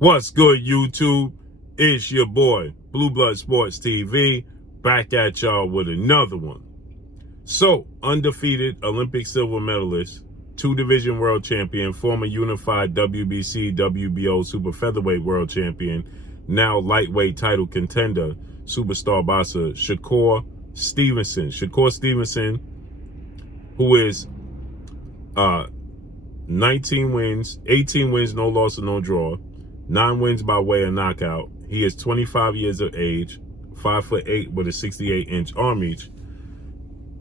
What's good, YouTube? It's your boy, Blue Blood Sports TV, back at y'all with another one. So, undefeated Olympic silver medalist, two-division world champion, former unified WBC, WBO super featherweight world champion, now lightweight title contender, superstar boxer Shakur Stevenson. Shakur Stevenson, who is 19 wins, 18 wins, no loss and no draw, 9 wins by way of knockout. He is 25 years of age, 5'8" with a 68-inch arm reach.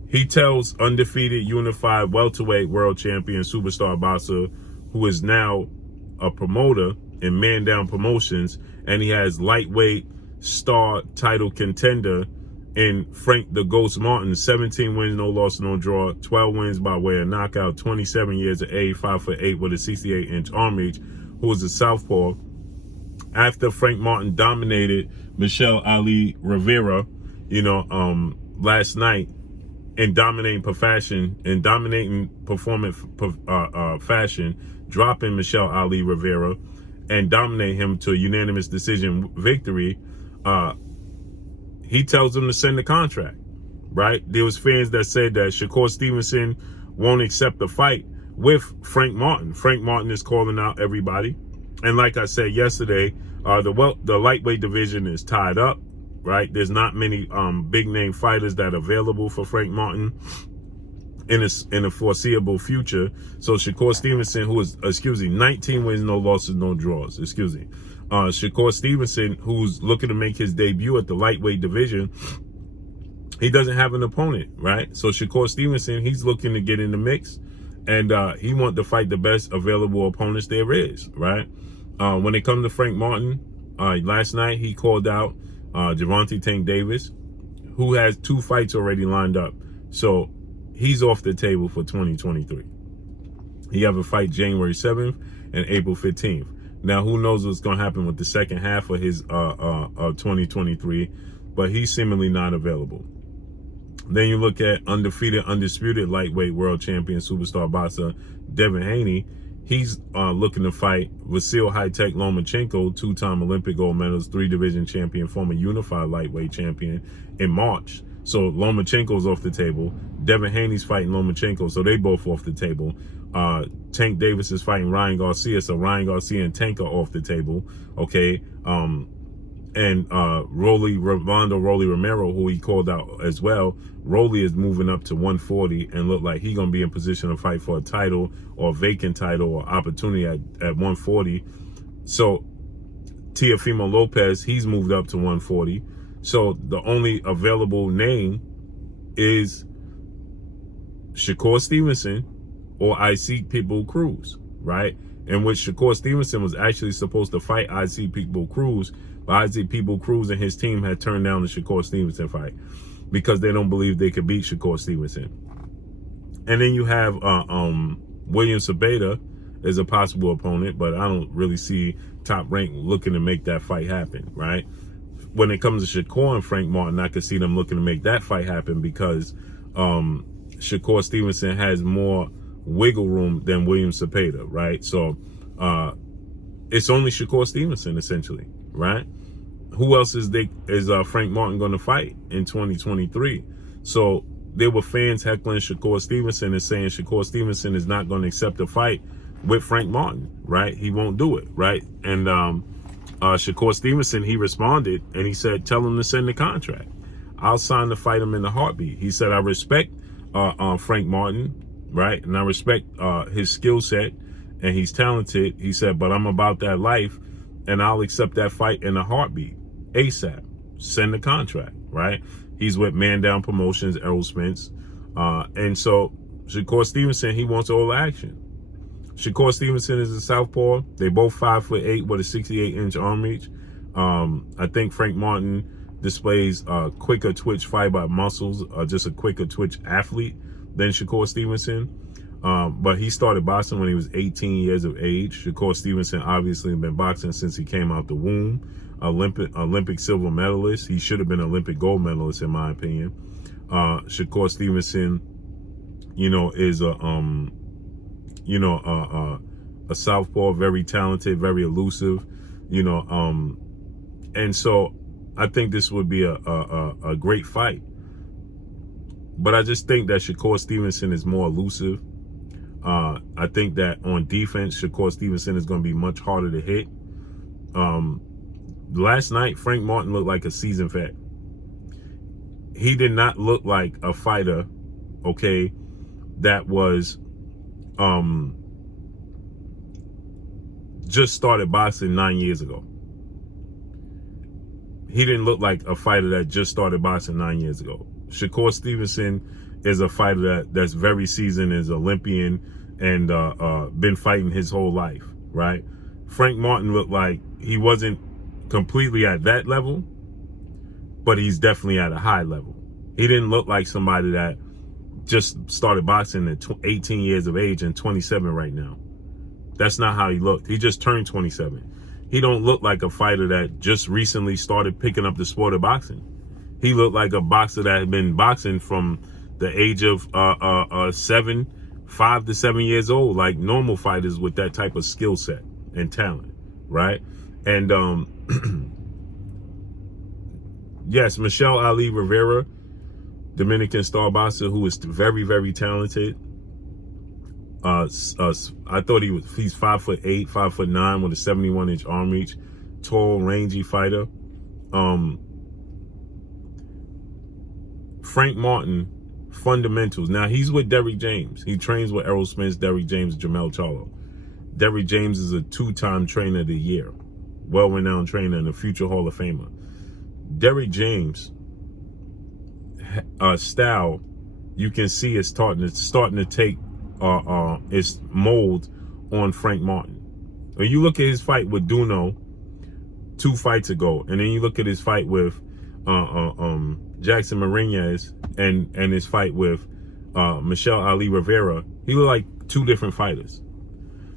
He tells undefeated unified welterweight world champion superstar boxer, who is now a promoter in MANDOWN Promotions, and he has lightweight star title contender in Frank the Ghost Martin, 17 wins, no loss, no draw, 12 wins by way of knockout, 27 years of age, 5'8" with a 68-inch arm reach, who is a southpaw. After Frank Martin dominated Michelle Ali Rivera, last night in dominating performance fashion, dropping Michelle Ali Rivera and dominating him to a unanimous decision victory, he tells them to send the contract, right? There was fans that said that Shakur Stevenson won't accept the fight with Frank Martin. Frank Martin is calling out everybody. And like I said yesterday, the lightweight division is tied up, right? There's not many big name fighters that are available for Frank Martin in a foreseeable future. So Shakur Stevenson, who is, 19 wins, no losses, no draws, Shakur Stevenson, who's looking to make his debut at the lightweight division, he doesn't have an opponent, right? So Shakur Stevenson, he's looking to get in the mix, and he wants to fight the best available opponents there is, right? When it comes to Frank Martin, last night he called out Gervonta Tank Davis, who has 2 fights already lined up. So he's off the table for 2023. He have a fight January 7th and April 15th. Now, who knows what's going to happen with the second half of his 2023, but he's seemingly not available. Then you look at undefeated, undisputed lightweight world champion superstar boxer Devin Haney. He's looking to fight Vasil High-Tech Lomachenko, 2-time Olympic gold medalist, 3-division champion, former unified lightweight champion, in March. So Lomachenko's off the table. Devin Haney's fighting Lomachenko, so they both off the table. Tank Davis is fighting Ryan Garcia, so Ryan Garcia and Tank are off the table, okay? And Rolly Romero, who he called out as well, Rolly is moving up to 140 and look like he's going to be in position to fight for a title or a vacant title or opportunity at 140. So Teofimo Lopez, he's moved up to 140. So the only available name is Shakur Stevenson or IC Pitbull Cruz, right? In which Shakur Stevenson was actually supposed to fight IC Pitbull Cruz, but IC Pitbull Cruz and his team had turned down the Shakur Stevenson fight because they don't believe they could beat Shakur Stevenson. And then you have William Sabeda as a possible opponent, but I don't really see Top Rank looking to make that fight happen, right? When it comes to Shakur and Frank Martin, I could see them looking to make that fight happen because Shakur Stevenson has more wiggle room than William Sabeda, right? So it's only Shakur Stevenson essentially, right? Who else is Frank Martin going to fight in 2023? So there were fans heckling Shakur Stevenson and saying Shakur Stevenson is not going to accept a fight with Frank Martin, right? He won't do it, right? And Shakur Stevenson, he responded and he said, tell him to send the contract. I'll sign to fight him in a heartbeat. He said, I respect Frank Martin, right? And I respect his skill set, and he's talented. He said, but I'm about that life, and I'll accept that fight in a heartbeat, ASAP. Send the contract, right? He's with MANDOWN Promotions, Errol Spence. And so Shakur Stevenson, he wants all action. Shakur Stevenson is a southpaw. They both 5'8" with a 68-inch arm reach. I think Frank Martin displays quicker twitch fiber muscles, just a quicker twitch athlete than Shakur Stevenson. But he started boxing when he was 18 years of age. Shakur Stevenson obviously been boxing since he came out the womb. Olympic silver medalist. He should have been Olympic gold medalist in my opinion. Shakur Stevenson, is a southpaw, very talented, very elusive. you know. And so I think this would be a great fight. But I just think that Shakur Stevenson is more elusive. I think that on defense, Shakur Stevenson is going to be much harder to hit. Last night, Frank Martin looked like a seasoned vet. He did not look like a fighter, okay, that was just started boxing 9 years ago. He didn't look like a fighter that just started boxing 9 years ago. Shakur Stevenson is a fighter that's very seasoned, is Olympian, and been fighting his whole life, right? Frank Martin looked like he wasn't completely at that level, but he's definitely at a high level. He didn't look like somebody that just started boxing at 18 years of age and 27 right now. That's not how he looked. He just turned 27. He don't look like a fighter that just recently started picking up the sport of boxing. He looked like a boxer that had been boxing from the age of 5 to 7 years old, like normal fighters with that type of skill set and talent, right? And yes, Michelle Ali Rivera, Dominican star boxer who is very, very talented. I thought he's 5'8", 5'9", with a 71-inch arm reach, tall, rangy fighter. Frank Martin, fundamentals. Now he's with Derrick James. He trains with Errol Spence, Derrick James, Jamel Charlo. Derrick James is a 2-time trainer of the year, well-renowned trainer and a future Hall of Famer. Derrick James' style, you can see it's starting to take its mold on Frank Martin. When you look at his fight with Duno 2 fights ago, and then you look at his fight with Jackson Marinez and his fight with Michelle Ali Rivera, he looked like 2 different fighters.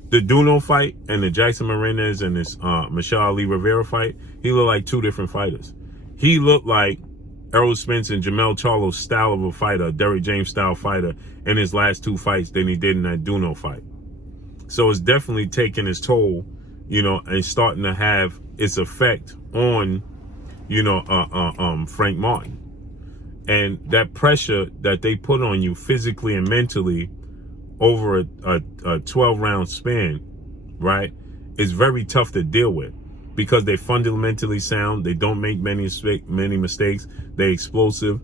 The Duno fight and the Jackson Marinez and this Michelle Ali Rivera fight, he looked like 2 different fighters. He looked like Errol Spence and Jamel Charlo's style of a fighter, a Derrick James style fighter, in his last 2 fights than he did in that Duno fight. So it's definitely taking its toll, you know, and starting to have its effect on, you know, Frank Martin. And that pressure that they put on you physically and mentally over a 12-round span, right, is very tough to deal with because they're fundamentally sound. They don't make many mistakes. They're explosive.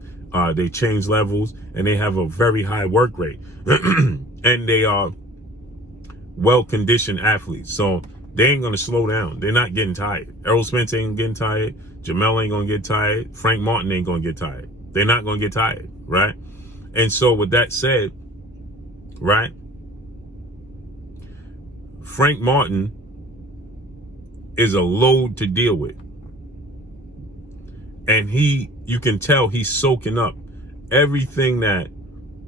They change levels, and they have a very high work rate. And they are well-conditioned athletes. So they ain't going to slow down. They're not getting tired. Errol Spence ain't getting tired. Jamel ain't going to get tired. Frank Martin ain't going to get tired. They're not going to get tired, right? And so with that said, right, Frank Martin is a load to deal with. And you can tell he's soaking up everything that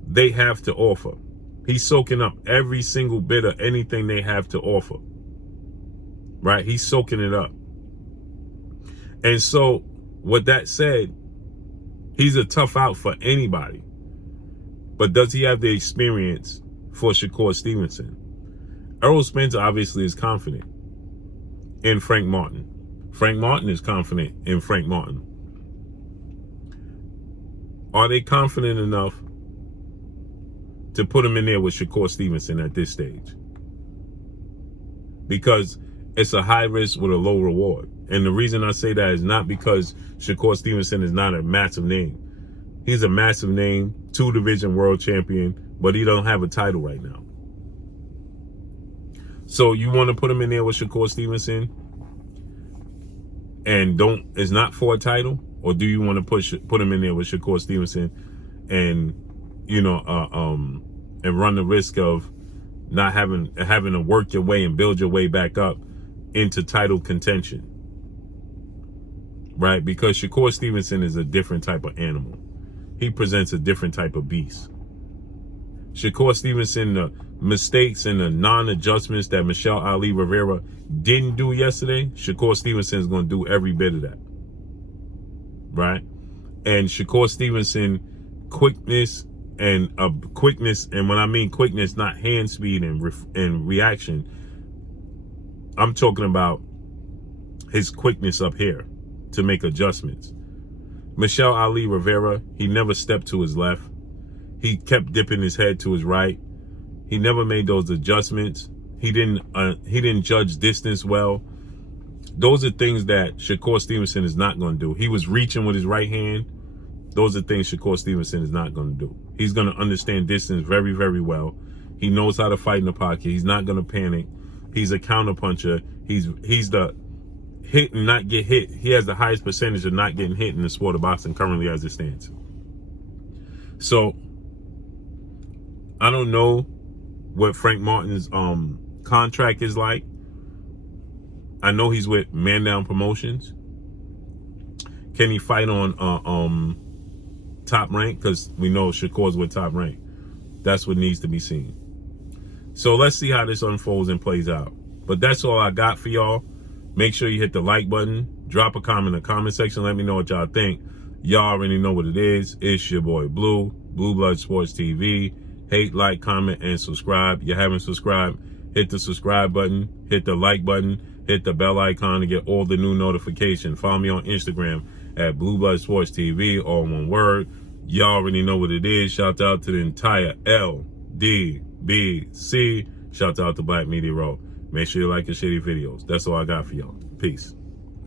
they have to offer. He's soaking up every single bit of anything they have to offer, right? He's soaking it up. And so with that said, he's a tough out for anybody. But does he have the experience for Shakur Stevenson? Errol Spence obviously is confident in Frank Martin. Frank Martin is confident in Frank Martin. Are they confident enough to put him in there with Shakur Stevenson at this stage? Because it's a high risk with a low reward. And the reason I say that is not because Shakur Stevenson is not a massive name. He's a massive name, 2-division world champion, but he don't have a title right now. So you want to put him in there with Shakur Stevenson and is not for a title? Or do you want to put him in there with Shakur Stevenson and, you know, and run the risk of not having to work your way and build your way back up into title contention? Right? Because Shakur Stevenson is a different type of animal. He presents a different type of beast. Shakur Stevenson, the mistakes and the non-adjustments that Michelle Ali Rivera didn't do yesterday, Shakur Stevenson is going to do every bit of that. Right? And Shakur Stevenson, quickness, and when I mean quickness, not hand speed and reaction, I'm talking about his quickness up here to make adjustments. Michelle Ali Rivera, he never stepped to his left. He kept dipping his head to his right. He never made those adjustments. He didn't judge distance well. Those are things that Shakur Stevenson is not going to do. He was reaching with his right hand. Those are things Shakur Stevenson is not going to do. He's going to understand distance very, very well. He knows how to fight in the pocket. He's not going to panic. He's a counterpuncher. He's the hit and not get hit. He has the highest percentage of not getting hit in the sport of boxing currently as it stands. So I don't know what Frank Martin's contract is like. I know he's with MANDOWN Promotions. Can he fight on Top Rank? Because we know Shakur's with Top Rank. That's what needs to be seen. So let's see how this unfolds and plays out. But that's all I got for y'all. Make sure you hit the like button. Drop a comment in the comment section. Let me know what y'all think. Y'all already know what it is. It's your boy Blue Blood Sports TV. Hate, like, comment, and subscribe. You haven't subscribed, hit the subscribe button. Hit the like button. Hit the bell icon to get all the new notifications. Follow me on Instagram at Blue Blood Sports TV, all one word. Y'all already know what it is. Shout out to the entire LDBC. Shout out to Black Media Row. Make sure you like your shitty videos. That's all I got for y'all. Peace.